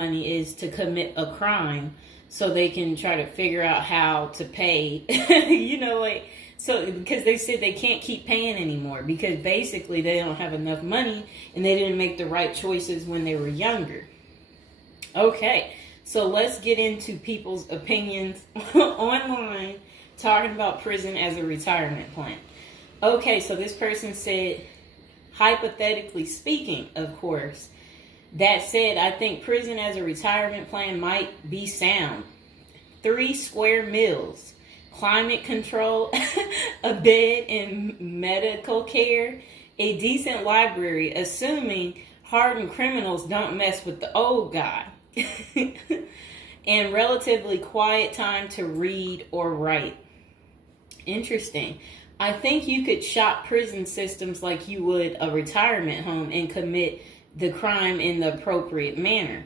money is to commit a crime so they can try to figure out how to pay, so because they said they can't keep paying anymore because basically they don't have enough money and they didn't make the right choices when they were younger. Okay, so let's get into people's opinions online talking about prison as a retirement plan. Okay, so this person said, hypothetically speaking, of course, that said, I think prison as a retirement plan might be sound. 3 square meals, climate control, a bed and medical care, a decent library, assuming hardened criminals don't mess with the old guy, and relatively quiet time to read or write. Interesting. I think you could shop prison systems like you would a retirement home and commit the crime in the appropriate manner.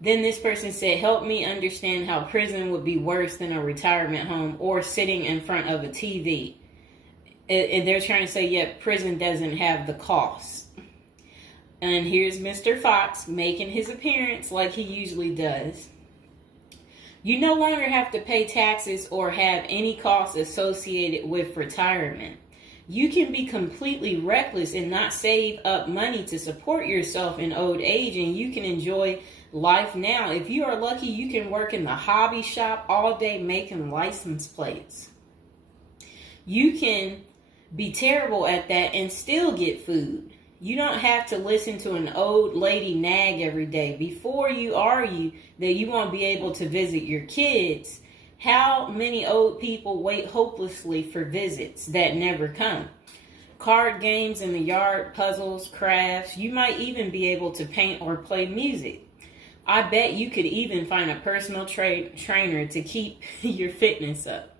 Then this person said, help me understand how prison would be worse than a retirement home or sitting in front of a TV. And they're trying to say, yeah, prison doesn't have the cost. And here's Mr. Fox making his appearance like he usually does. You no longer have to pay taxes or have any costs associated with retirement. You can be completely reckless and not save up money to support yourself in old age, and you can enjoy life now. If you are lucky, you can work in the hobby shop all day making license plates. You can be terrible at that and still get food. You don't have to listen to an old lady nag every day. Before you argue that you won't be able to visit your kids, how many old people wait hopelessly for visits that never come? Card games in the yard, puzzles, crafts. You might even be able to paint or play music. I bet you could even find a personal trainer to keep your fitness up.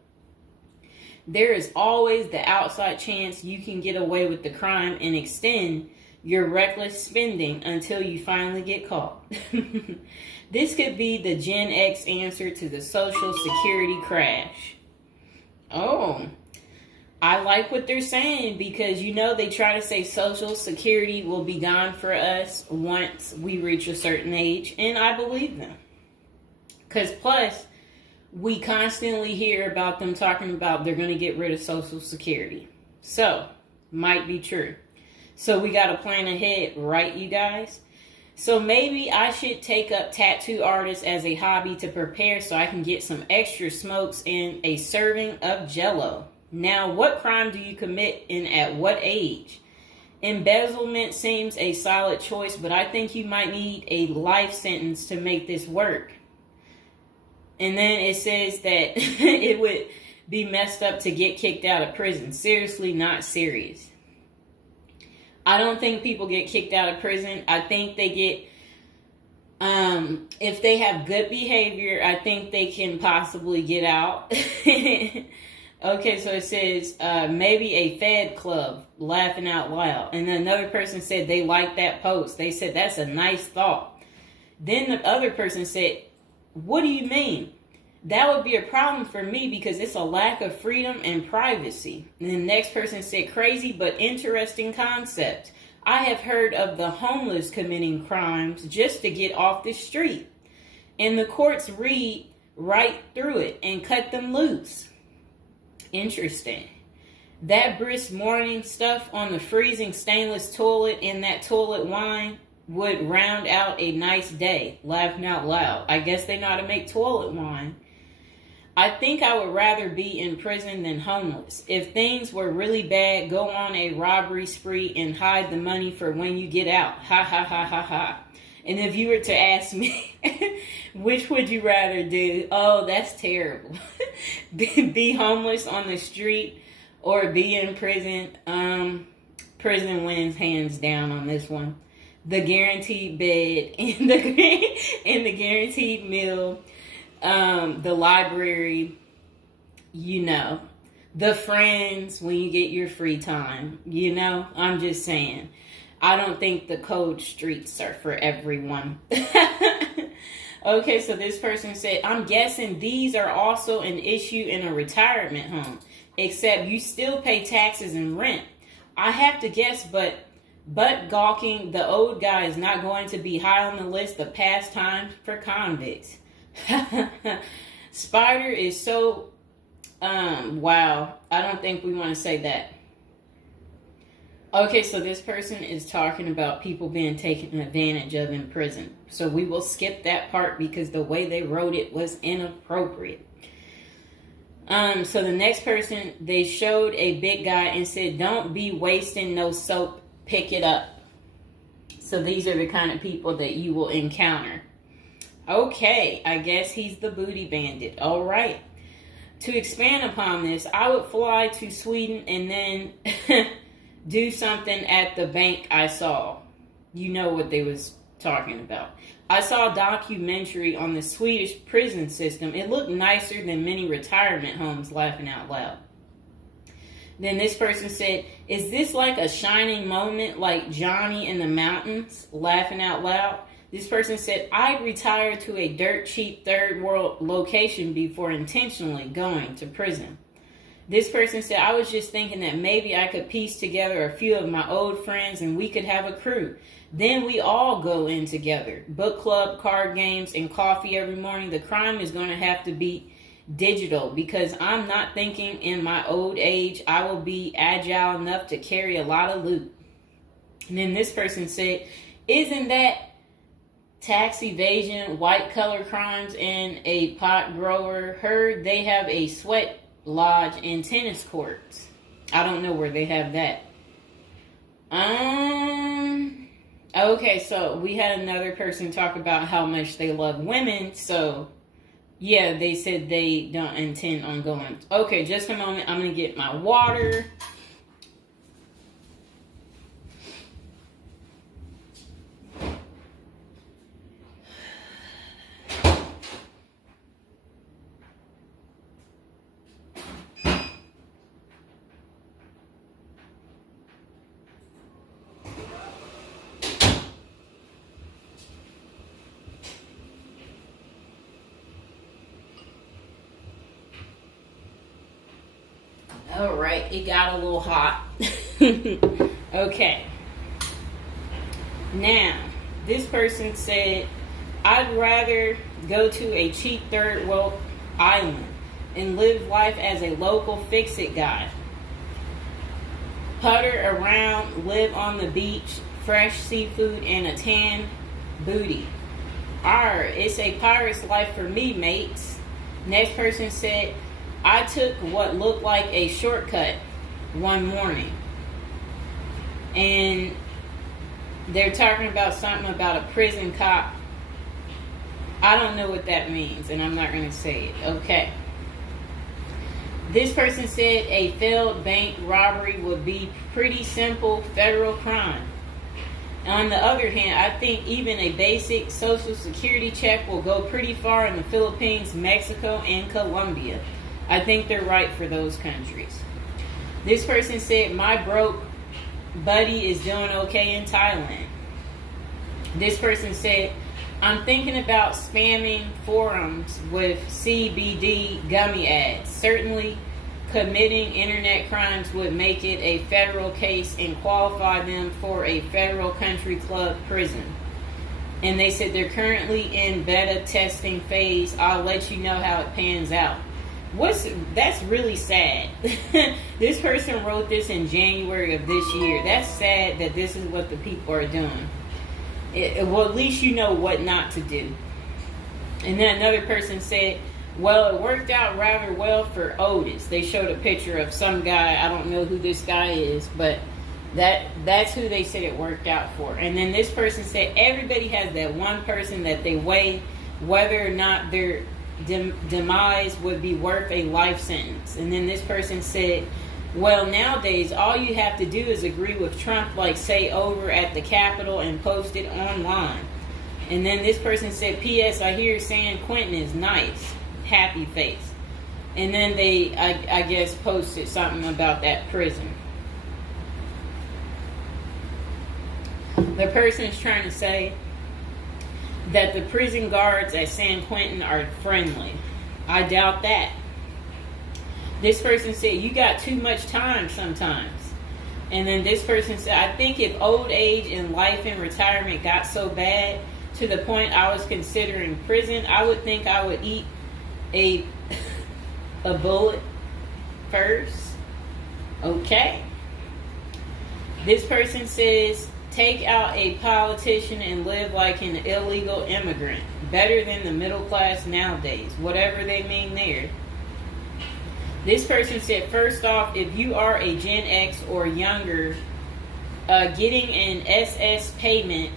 There is always the outside chance you can get away with the crime and extend your reckless spending until you finally get caught. This could be the Gen X answer to the Social Security crash. Oh, I like what they're saying because, they try to say Social Security will be gone for us once we reach a certain age. And I believe them. Because plus, we constantly hear about them talking about they're going to get rid of Social Security. So, might be true. So we got to plan ahead, right, you guys? So maybe I should take up tattoo artists as a hobby to prepare so I can get some extra smokes and a serving of Jell-O. Now, what crime do you commit and at what age? Embezzlement seems a solid choice, but I think you might need a life sentence to make this work. And then it says that it would be messed up to get kicked out of prison. Seriously, not serious. I don't think people get kicked out of prison. I think they get, if they have good behavior, I think they can possibly get out. Okay, so it says, maybe a Fed club, laughing out loud. And then another person said they liked that post. They said, that's a nice thought. Then the other person said, what do you mean? That would be a problem for me because it's a lack of freedom and privacy. And the next person said, crazy but interesting concept. I have heard of the homeless committing crimes just to get off the street. And the courts read right through it and cut them loose. Interesting. That brisk morning stuff on the freezing stainless toilet and that toilet wine would round out a nice day. Laughing out loud. I guess they know how to make toilet wine. I think I would rather be in prison than homeless. If things were really bad, go on a robbery spree and hide the money for when you get out. Ha ha ha ha ha. And if you were to ask me, which would you rather do? Oh, that's terrible. Be homeless on the street or be in prison. Prison wins hands down on this one. The guaranteed bed and the guaranteed meal. The library, the friends when you get your free time, I'm just saying, I don't think the cold streets are for everyone. Okay, so this person said, I'm guessing these are also an issue in a retirement home, except you still pay taxes and rent. I have to guess, but But gawking, the old guy is not going to be high on the list of pastimes for convicts. Spider is so, wow. I don't think we want to say that. Okay, so this person is talking about people being taken advantage of in prison. So we will skip that part because the way they wrote it was inappropriate. So the next person, they showed a big guy and said, "Don't be wasting no soap, pick it up." So these are the kind of people that you will encounter. Okay, I guess he's the booty bandit. All right. To expand upon this, I would fly to Sweden and then do something at the bank I saw. You know what they was talking about. I saw a documentary on the Swedish prison system. It looked nicer than many retirement homes, laughing out loud. Then this person said, "Is this like a shining moment like Johnny in the Mountains?" Laughing out loud. This person said, "I'd retire to a dirt cheap third world location before intentionally going to prison." This person said, "I was just thinking that maybe I could piece together a few of my old friends and we could have a crew. Then we all go in together. Book club, card games, and coffee every morning. The crime is going to have to be digital because I'm not thinking in my old age I will be agile enough to carry a lot of loot." And then this person said, "Isn't that tax evasion, white collar crimes, and a pot grower? Heard they have a sweat lodge and tennis courts." I don't know where they have that. Okay, so we had another person talk about how much they love women. So yeah, they said they don't intend on going. Okay, just a moment. I'm gonna get my water. All right, it got a little hot. Okay. Now, this person said, "I'd rather go to a cheap third world island and live life as a local fix-it guy. Putter around, live on the beach, fresh seafood, and a tan booty. Arr, it's a pirate's life for me, mates." Next person said, "I took what looked like a shortcut one morning." And they're talking about something about a prison cop. I don't know what that means, and I'm not going to say it. Okay. This person said a failed bank robbery would be pretty simple federal crime. On the other hand, I think even a basic social security check will go pretty far in the Philippines, Mexico, and Colombia. I think they're right for those countries. This person said, "My broke buddy is doing okay in Thailand." This person said, "I'm thinking about spamming forums with CBD gummy ads. Certainly committing internet crimes would make it a federal case and qualify them for a federal country club prison." And they said they're currently in beta testing phase. I'll let you know how it pans out. That's really sad. This person wrote this in January of this year. That's sad that this is what the people are doing. Well, at least you know what not to do. And then another person said, "Well, it worked out rather well for Otis." They showed a picture of some guy. I don't know who this guy is, but that's who they said it worked out for. And then this person said everybody has that one person that they weigh whether or not their demise would be worth a life sentence. And then this person said, "Well, nowadays all you have to do is agree with Trump, like say over at the Capitol, and post it online." And then this person said, "P.S. I hear San Quentin is nice. Happy face." And then they, I guess, posted something about that prison. The person is trying to say that the prison guards at San Quentin are friendly. I doubt that. This person said, "You got too much time sometimes." And then this person said, I think if old age and life in retirement got so bad to the point I was considering prison, I would think I would eat a bullet first. Okay. This person says, take out a politician and live like an illegal immigrant. Better than the middle class nowadays. Whatever they mean there. This person said, first off, if you are a Gen X or younger, getting an SS payment,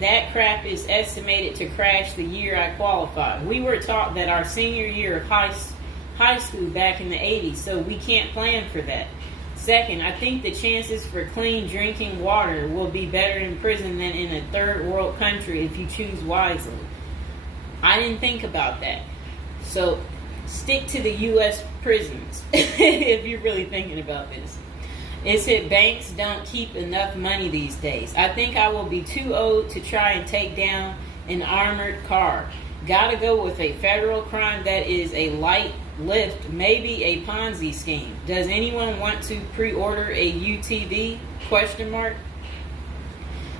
that crap is estimated to crash the year I qualify. We were taught that our senior year of high school back in the 80s, so we can't plan for that. Second, I think the chances for clean drinking water will be better in prison than in a third world country if you choose wisely. I didn't think about that. So stick to the U.S. prisons if you're really thinking about this. It said banks don't keep enough money these days. I think I will be too old to try and take down an armored car. Gotta go with a federal crime that is a light lift, maybe a Ponzi scheme. Does anyone want to pre-order a UTV? Question mark.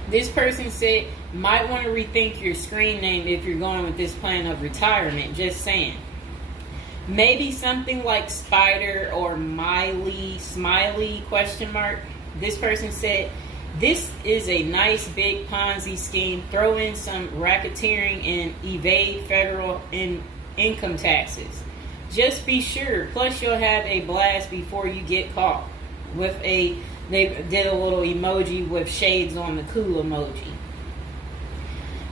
This person said, might want to rethink your screen name if you're going with this plan of retirement. Just saying. Maybe something like Spider or Smiley, question mark. This person said, this is a nice big Ponzi scheme. Throw in some racketeering and evade federal income taxes. Just be sure. Plus you'll have a blast before you get caught. They did a little emoji with shades on the cool emoji.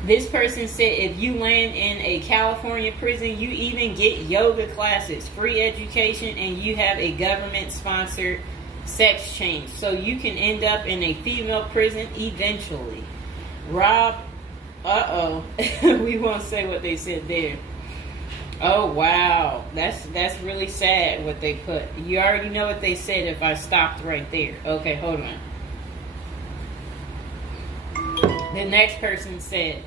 This person said if you land in a California prison, you even get yoga classes, free education, and you have a government-sponsored sex change. So you can end up in a female prison eventually. Rob, we won't say what they said there. Oh, wow. That's really sad what they put. You already know what they said if I stopped right there. Okay, hold on. The next person said,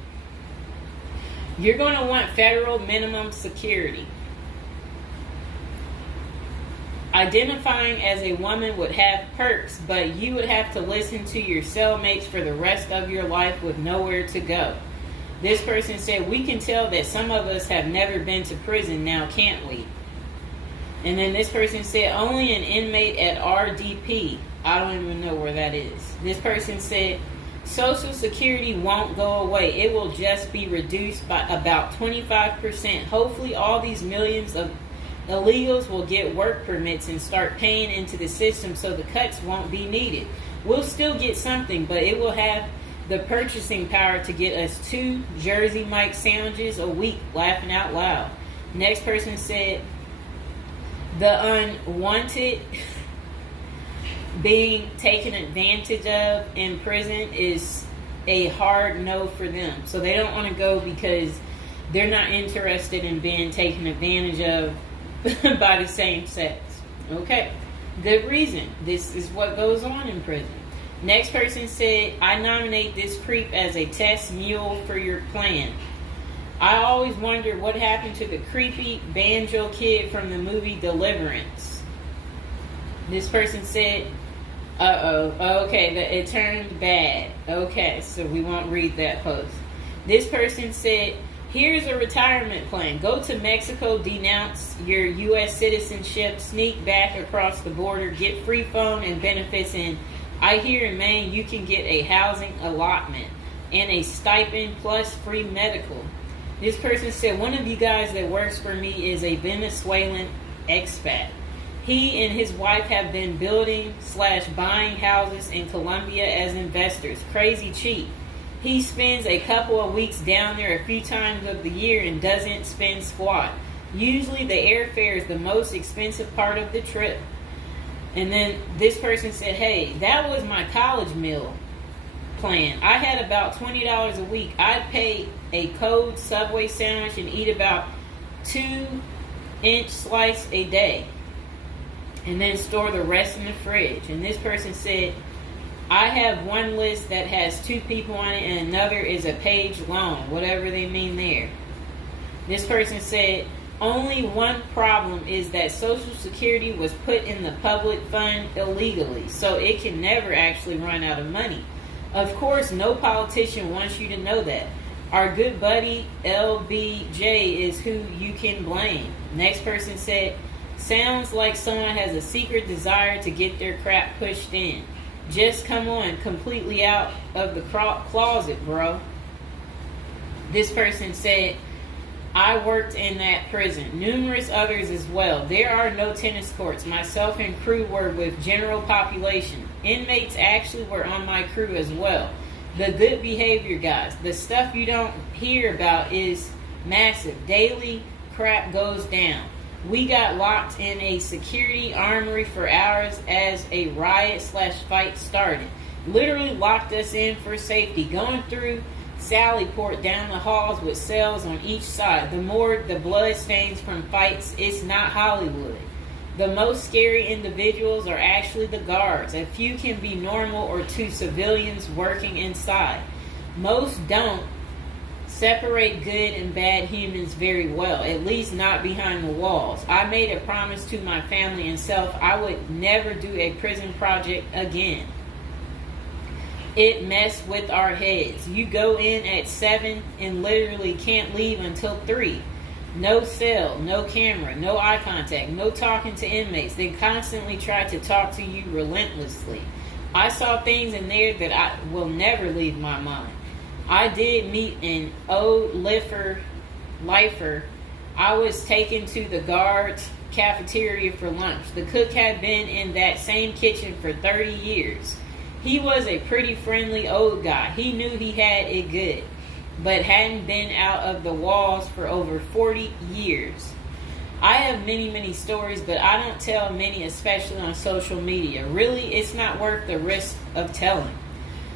you're going to want federal minimum security. Identifying as a woman would have perks, but you would have to listen to your cellmates for the rest of your life with nowhere to go. This person said, we can tell that some of us have never been to prison now, can't we? And then this person said, only an inmate at RDP. I don't even know where that is. This person said, Social Security won't go away. It will just be reduced by about 25%. Hopefully all these millions of illegals will get work permits and start paying into the system so the cuts won't be needed. We'll still get something, but it will have the purchasing power to get us 2 Jersey Mike sandwiches a week, laughing out loud. Next person said, the unwanted being taken advantage of in prison is a hard no for them. So they don't want to go because they're not interested in being taken advantage of by the same sex. Okay, good reason. This is what goes on in prison. Next person said, I nominate this creep as a test mule for your plan. I always wonder what happened to the creepy banjo kid from the movie Deliverance. This person said, okay, it turned bad. Okay, so we won't read that post. This person said, here's a retirement plan. Go to Mexico, denounce your U.S. citizenship, sneak back across the border, get free phone and benefits, and I hear in Maine you can get a housing allotment and a stipend plus free medical. This person said, one of you guys that works for me is a Venezuelan expat. He and his wife have been building/buying houses in Colombia as investors. Crazy cheap. He spends a couple of weeks down there a few times of the year and doesn't spend squat. Usually the airfare is the most expensive part of the trip. And then this person said, hey, that was my college meal plan. I had about $20 a week. I'd pay a cold Subway sandwich and eat about 2-inch slice a day. And then store the rest in the fridge. And this person said, I have one list that has 2 people on it and another is a page long, whatever they mean there. This person said, Only one problem is that Social Security was put in the public fund illegally, so it can never actually run out of money. Of course, no politician wants you to know that. Our good buddy LBJ is who you can blame. Next person said, sounds like someone has a secret desire to get their crap pushed in. Just come on, completely out of the closet, bro. This person said, I worked in that prison. Numerous others as well. There are no tennis courts. Myself and crew were with general population. Inmates actually were on my crew as well. The good behavior guys. The stuff you don't hear about is massive. Daily crap goes down. We got locked in a security armory for hours as a riot/fight started. Literally locked us in for safety. Going through Sallyport down the halls with cells on each side. The morgue, the blood stains from fights. It's not Hollywood. The most scary individuals are actually the guards. A few can be normal or two civilians working inside. Most don't separate good and bad humans very well, at least not behind the walls. I made a promise to my family and self I would never do a prison project again. It messed with our heads. You go in at 7 and literally can't leave until 3. No cell, no camera, no eye contact, no talking to inmates. They constantly try to talk to you relentlessly. I saw things in there that I will never leave my mind. I did meet an old lifer. I was taken to the guards' cafeteria for lunch. The cook had been in that same kitchen for 30 years. He was a pretty friendly old guy. He knew he had it good, but hadn't been out of the walls for over 40 years. I have many, many stories, but I don't tell many, especially on social media. Really, it's not worth the risk of telling.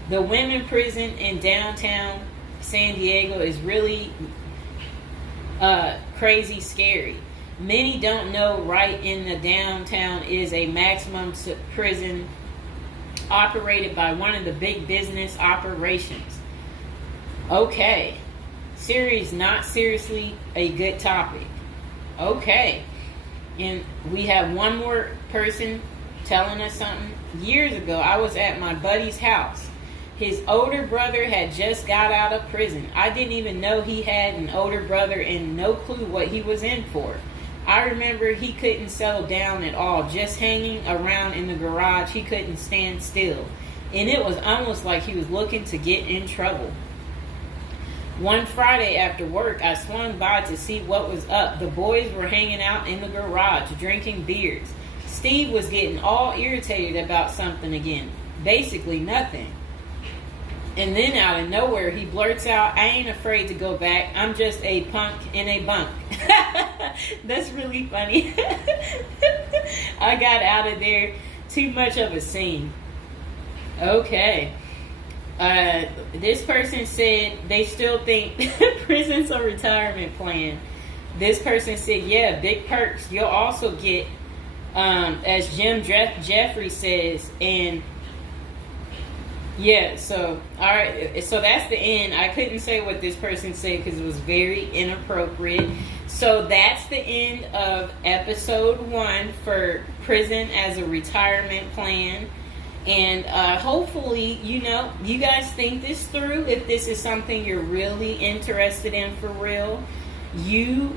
The women prison in downtown San Diego is really crazy scary. Many don't know right in the downtown is a maximum prison operated by one of the big business operations. Okay. Series not seriously a good topic. Okay. And we have one more person telling us something. Years ago, I was at my buddy's house. His older brother had just got out of prison. I didn't even know he had an older brother and no clue what he was in for. I remember he couldn't settle down at all, just hanging around in the garage. He couldn't stand still. And it was almost like he was looking to get in trouble. One Friday after work, I swung by to see what was up. The boys were hanging out in the garage, drinking beers. Steve was getting all irritated about something again. Basically nothing. And then out of nowhere, he blurts out, I ain't afraid to go back. I'm just a punk in a bunk. That's really funny. I got out of there. Too much of a scene. Okay. This person said they still think prison's a retirement plan. This person said, yeah, big perks. You'll also get, as Jim Jeffrey says, and yeah, so, all right, so that's the end. I couldn't say what this person said because it was very inappropriate. So that's the end of episode 1 for prison as a retirement plan. And hopefully, you guys think this through. If this is something you're really interested in for real, you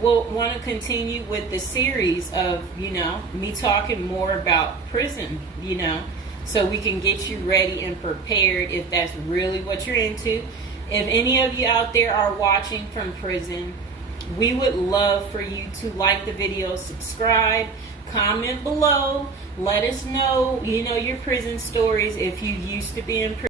will want to continue with the series of, me talking more about prison, so we can get you ready and prepared if that's really what you're into. If any of you out there are watching from prison, we would love for you to like the video, subscribe, comment below, let us know, your prison stories if you used to be in prison.